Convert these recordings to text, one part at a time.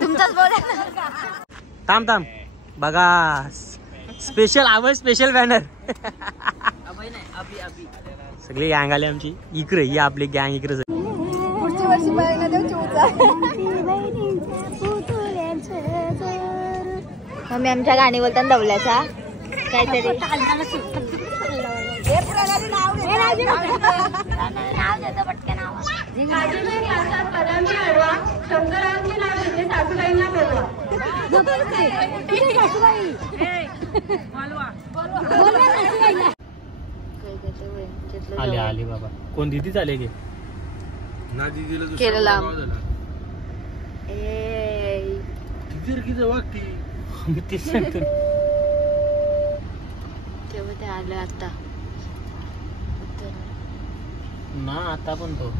तुमचाच बोला. थांब बघा, स्पेशल आवाज, स्पेशल बॅनर. सगळी गँग आली आमची इकडे. ही आपली गँग इकडे. पुढच्या वर्षी बायना देऊ चिवचा. मम्मी आमच्या गाणी बोलताना दवल्याचा काहीतरी आली बाबा. कोण दिदी चाले गे केलेला तेव्हा ते आलं आता ना. आता पण तो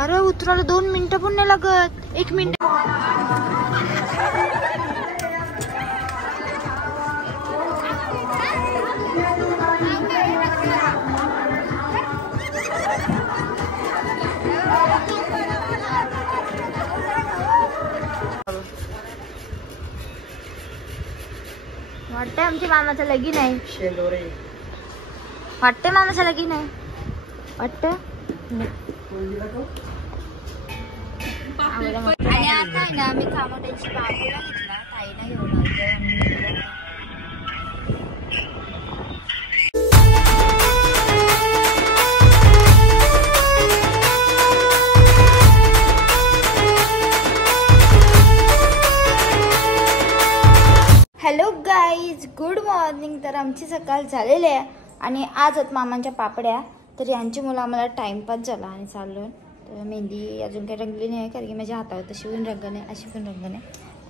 अरे उतरायला 2 मिनिटं पण नाही लागत. 1 मिनिट. वाटतंय आमच्या मामाचं लगीन आहे. वाटतंय मामाचं लगीन आहे. वाटतं. आणि आता आहे ना मी खामोट्यांची बाजूला घेतला. ताईला घेऊन हॅलो गाईज, गुड मॉर्निंग. तर आमची सकाळ झालेली आहे आणि आज आहेत मामांच्या पापड्या. तर यांची मुलं आम्हाला टाइमपास झाला आणि चाललो. तर मेहंदी अजून काही रंगली नाही कारण की माझ्या हातावर तशी पण रंग नाही, अशी पण रंग नाही.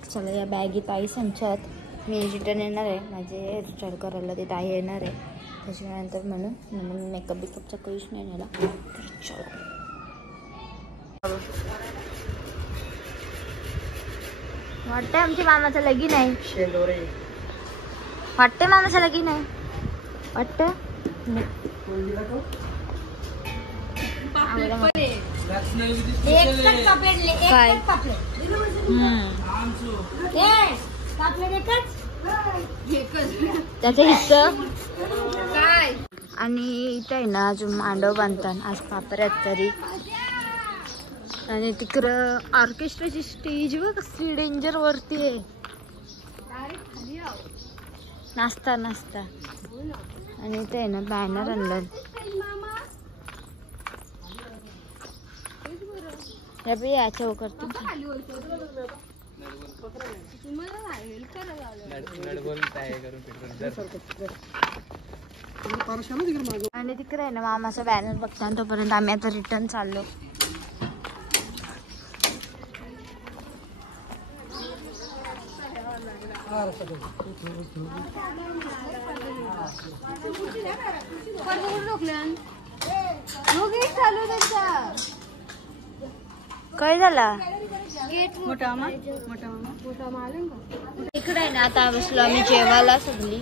चला या बॅगीत आई संचात मी रिटर्न येणार आहे. माझे हेअरस्टाईल करायला ते ताई येणार आहे त्याच्यानंतर म्हणून मेकअप बिकअपचा करूच नाही मला. चलो वाटतंय आमच्या मामाचं लगीन आहे. वाटतंय मामाचं लगीन आहे. वाटतं. त्याचं हिस्स काय. आणि इथं आहे ना अजून मांडव बांधतात आज पापऱ्यात तरी. आणि तिकडं ऑर्केस्ट्राची स्टेज बघ कसली डेंजर वरती आहे. नाचता आणि इथे आहे ना बॅनर आणलं. याच्या करतो आणि तिकडे आहे ना मामाचा बॅनर बघता. तोपर्यंत आम्ही आता रिटर्न चाललो. काय झाला. इकडे आहे ना आता बसलो आम्ही जेवायला सगळी.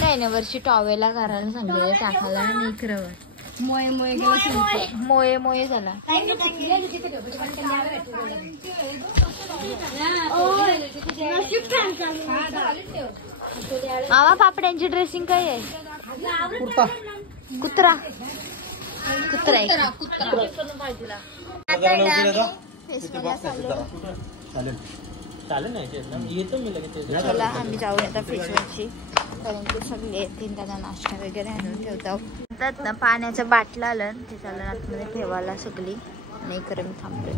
नाही ना वर्षी टॉवेला करायला सांगितलं टाकायला नाही. इकडं मोये झाला. मामा पापड्यांची ड्रेसिंग काय आहे. कुत्रा चला आम्ही जाऊया आता फेसवॉशची कारण की सगळे येतील. त्याला नाश्ता वगैरे आणून ठेवतो. ना पाण्याचं बाटलं आलं ते चाललं आतमध्ये ठेवायला सगळी. नाही खरं मी थांबतोय.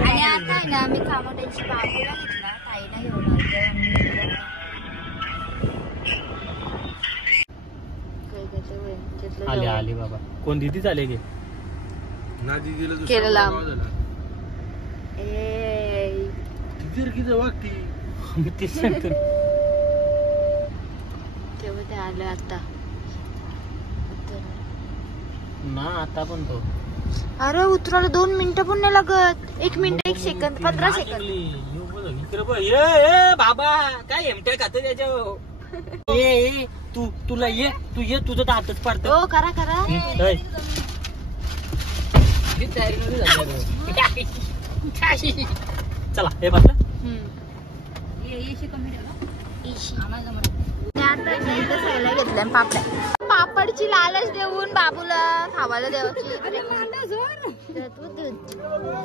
आणि आता आहे ना मी खामोट्यांची बाजूला घेतला. ताईला घेऊन आली बाबा. कोण दिदी चाले गे केलेला. तेव्हा ते आलं आता ना. आता पण तो अरे उतरायला 2 मिनिटं पण नाही लागत. 1 मिनिट 1 सेकंद 15 सेकंद. बाबा काय हेमटे खात त्याच्या ए तू तुला ये तू ये तुझं तर हातच पडतं. हो करा करा. चला हे बसला. घेतल्या पापड्या पापडची लालच देऊन बाबूला खावायला द्यावाची.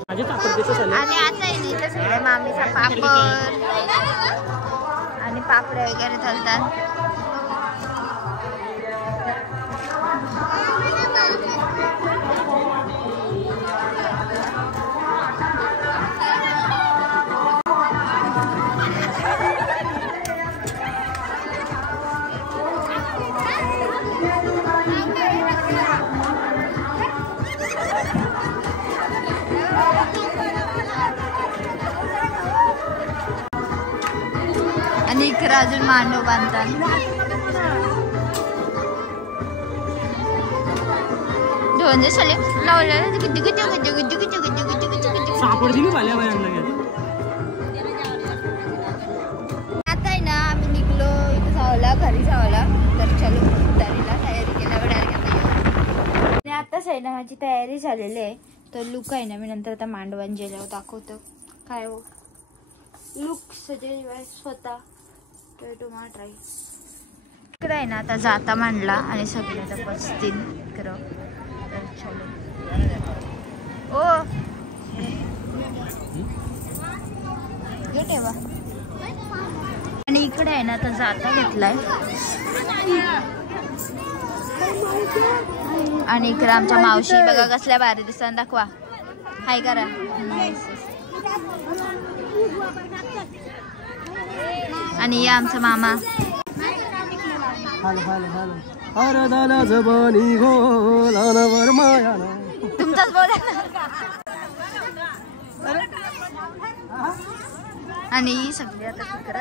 आणि आता इथं सगळ्या मामीचा पापड आणि पापड्या वगैरे चालतात. आणि इकडे अजून मांडव बांधतात. दोन साले लावलं आता आहे ना आम्ही निघलो इथं जावला घरी जावला. तर चलो तयारीला तयारी केल्या डायरेक्ट आताच आहे ना माझी तयारी झालेली आहे. तर लुक आहे ना मी नंतर आता मांडवान जेल्यावर दाखवतो काय हो लुक सजवाय स्वतः. टोमॅटो ट्राय इकडे आहे ना आता जाता मांडला आणि सगळे आता बसतील इकडं. तर चलो ओ हे ठेवा. आणि इकडे आहे ना आता जाता घेतलाय आणि इकडे आमच्या मावशी बघा कसल्या भारी दिसतात. दाखवा हाय करा. आणि या आमचा मामा. तुमचाच बोला. आणि सगळे आता तिकडे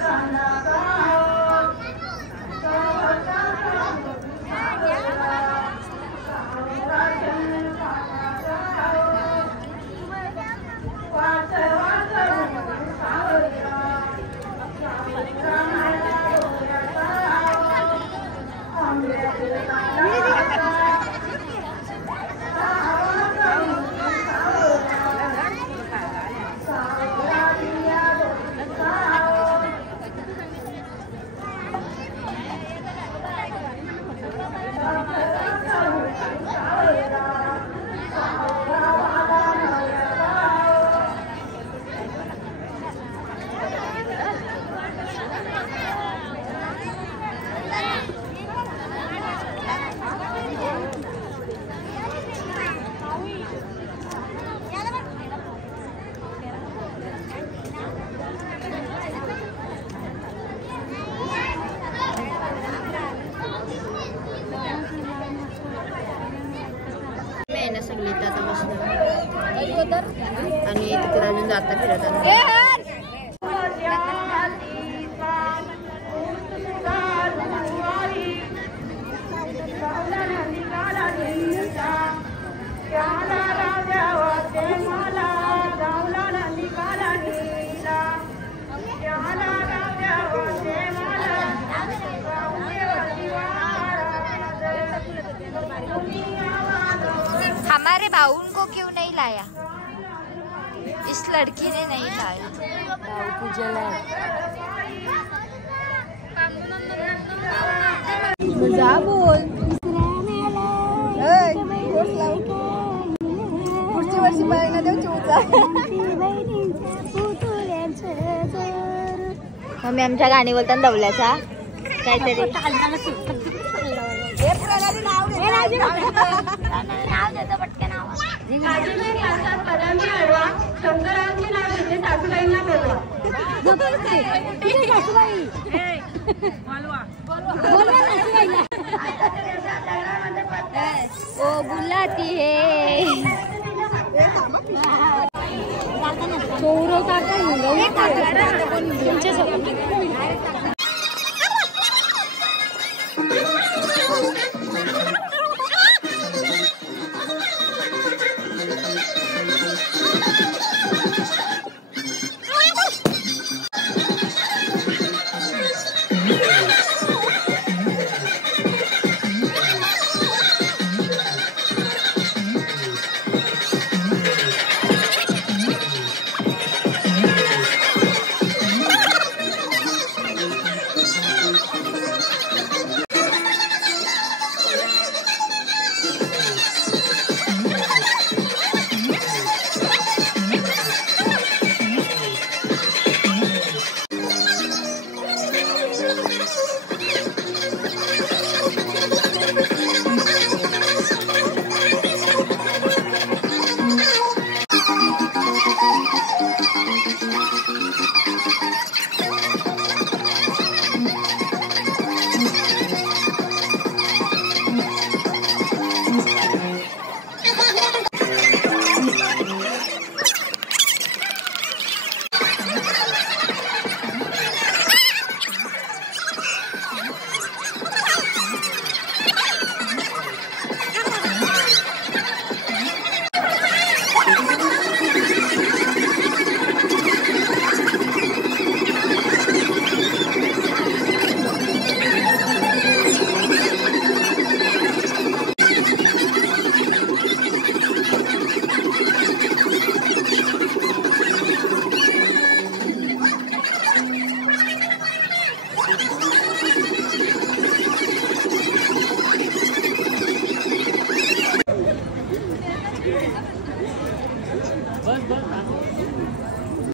सावरा सगळे इथं आता बसलो आणि तिकडे अजून जाता फिरत हमारे भाऊ को क्यों नहीं लाया? इस लड़की ने नहीं लाया। जा बोल पुढच्या वर्षी बायना देऊ चिवचा. मम्मी आमच्या गाणी बोलताना दवल्याचा काहीतरी ओ बुलाती है चोरो काका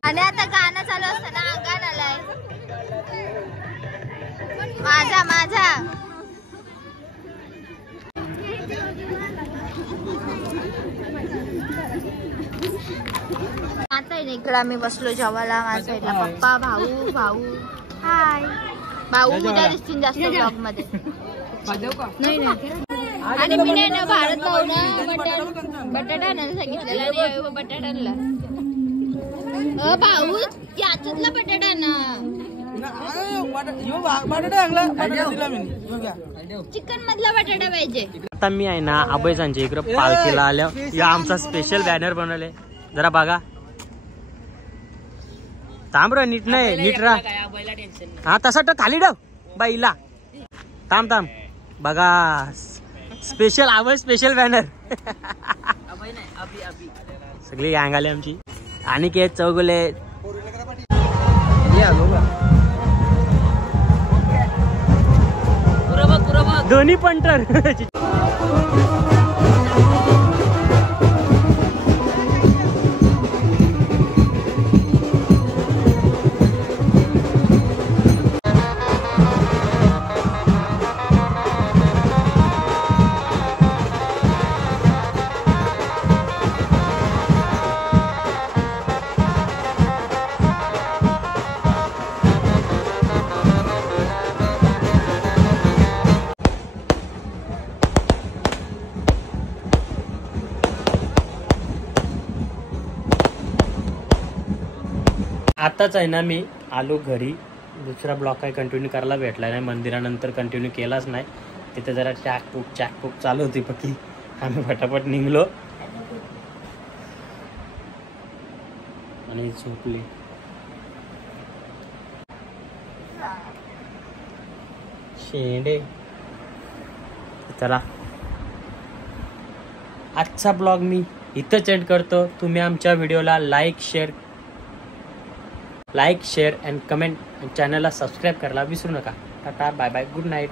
आणि आता गाणं चालू असताना अंगान आलाय माझा माझा. आता इकडे आम्ही बसलो जेवायला. माझ्या साईडला पप्पा भाऊ भाऊ हाय भाऊ उद्या दिसतील जास्त ब्लॉग मध्ये. आणि मी नाही ना भारत भाऊ ना बटाटा आणायला सांगितलेला आणि बटाटा आणला. भाऊ त्याच्यातला बटाटा ना चिकन मधला बटाटा पाहिजे. आता मी आहे ना अभयसांच्या इकडे पालखीला आल्या. या आमचा स्पेशल बॅनर बनवले जरा बघा. थांब रे नीट नाही नीट राहा. हा तसा तर खाली ठेव बाईला. थांब थांब बघा स्पेशल अभय स्पेशल बॅनर. सगळी गँग आली आमची. आणि के चौगुले दोन्ही पण तर आताच आहे ना मी आलो घरी. दुसरा ब्लॉग काही कंटिन्यू करायला भेटला नाही, मंदिरानंतर कंटिन्यू केलाच नाही. तिथे जरा चॅकपूक चालू होती पक्की. आम्ही फटाफट निघलो आणि झोपली. शेंडे. चला आजचा ब्लॉग मी इथंच एंड करतो. तुम्ही आमच्या व्हिडिओला लाईक शेअर अँड कमेंट. चॅनलला सबस्क्राईब करायला विसरू नका. टाटा बाय बाय, गुड नाईट.